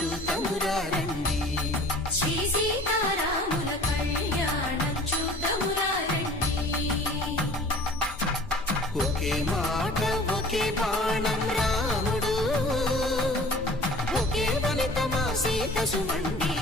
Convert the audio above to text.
చూతమురా రండి. శ్రీ సీతారాముల కళ్యాణం చూతమురా రండి. ఒకే మాట ఒకే బాణం రాముడు, ఒకే వనిత మా సీత సుమండి.